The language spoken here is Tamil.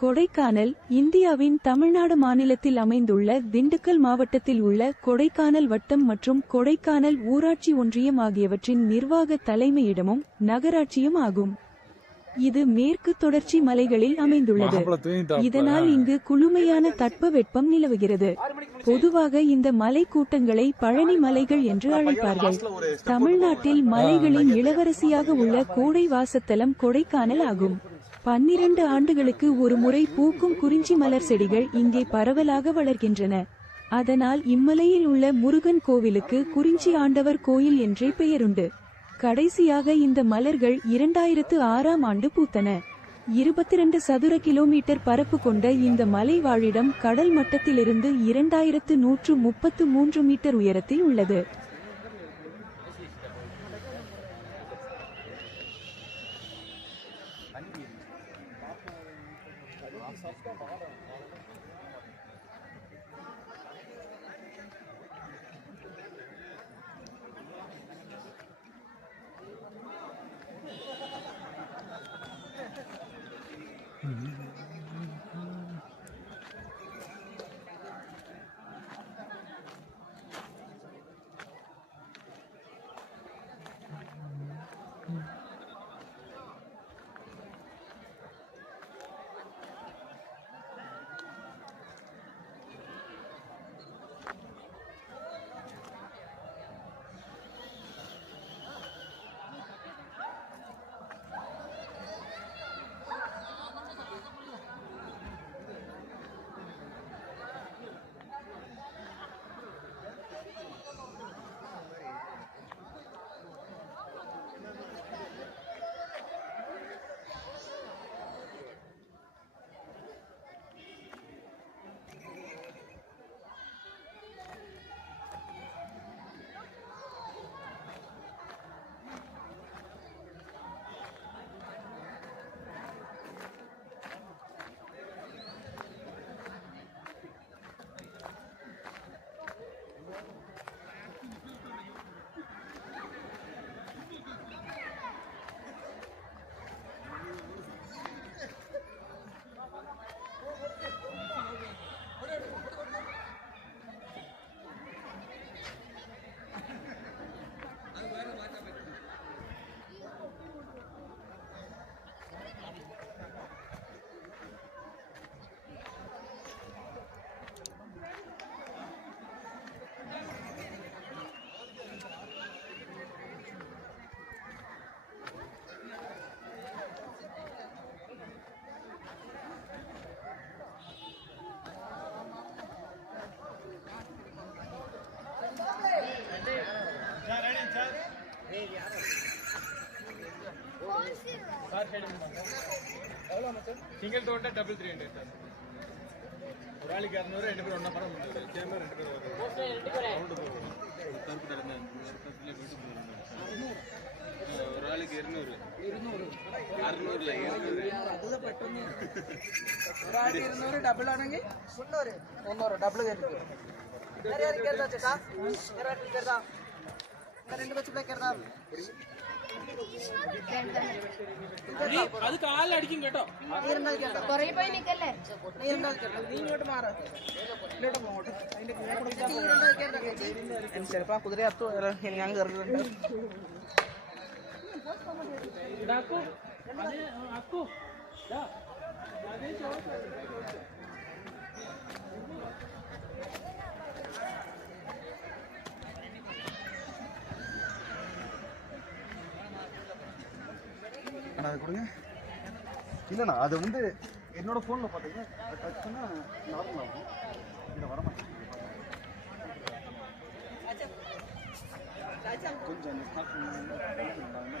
கொடைக்கானல் இந்தியாவின் தமிழ்நாடு மாநிலத்தில் அமைந்துள்ள திண்டுக்கல் மாவட்டத்தில் உள்ள கொடைக்கானல் வட்டம் மற்றும் கொடைக்கானல் ஊராட்சி ஒன்றியம் ஆகியவற்றின் நிர்வாக தலைமையிடமும் நகராட்சியும் ஆகும். இது மேற்கு தொடர்ச்சி மலைகளில் அமைந்துள்ளது. இதனால் இங்கு குளுமையான தட்பவெப்பம் நிலவுகிறது. பொதுவாக இந்த மலை கூட்டங்களை பழனி மலைகள் என்று அழைப்பார்கள். தமிழ்நாட்டில் மலைகளின் இளவரசியாக உள்ள கோடை வாசத்தலம் கொடைக்கானல் ஆகும். 12 ஆண்டுகளுக்கு ஒரு முறை பூக்கும் குறிஞ்சி மலர் செடிகள் இங்கே பரவலாக வளர்கின்றன. அதனால் இம்மலையில் உள்ள முருகன் கோவிலுக்கு குறிஞ்சி ஆண்டவர் கோயில் என்றே பெயருண்டு. கடைசியாக இந்த மலர்கள் 2006ஆம் ஆண்டு பூத்தன. 22 சதுர கிலோமீட்டர் பரப்பு கொண்ட இந்த மலை வாழிடம் கடல் மட்டத்திலிருந்து 2133 மீட்டர் உயரத்தில் உள்ளது. सिंगल तोटा डबल 300 सर ஒரு ஆளுக்கு 200 ரெண்டு பேர் ஒண்ணா பரம் பண்ணுது சேம்பர் ரெண்டு பேர் வருது ரவுண்ட் போகுது தர்ப்பு தரங்க பக்கத்துல போயிட்டு போறாங்க ஒரு ஆளுக்கு 200 600 இல்ல 200 அதுதான் പെട്ടെന്ന് ஒரு ஆளுக்கு 200 டபுள் ஆனங்க 300 டபுள் கேட்கு யார் யார் கேக்குதா சேட்டா யார் யார் கேக்குதா இந்த ரெண்டு பச்சை பிளேக் கேக்குதா അത് കാലടിക്കും കേട്ടോ കൊറേ പോയി നിക്കല്ലേ നീ ഇങ്ങോട്ട് മാറ ഇങ്ങോട്ട് പോകട്ടെ അതിന്റെ ചിലപ്പോ കുതിര അത്തു ഞാൻ കയറുന്നുണ്ട് அது கொடுங்க. இல்லைண்ணா அது வந்து என்னோட ஃபோனில் பார்த்தீங்கன்னா அதை டச் பண்ணால் நார்மல் ஆகும். இதில் வர மாட்டேங்குது. கொஞ்சம் அந்த ஸ்மார்ட் ஃபோன்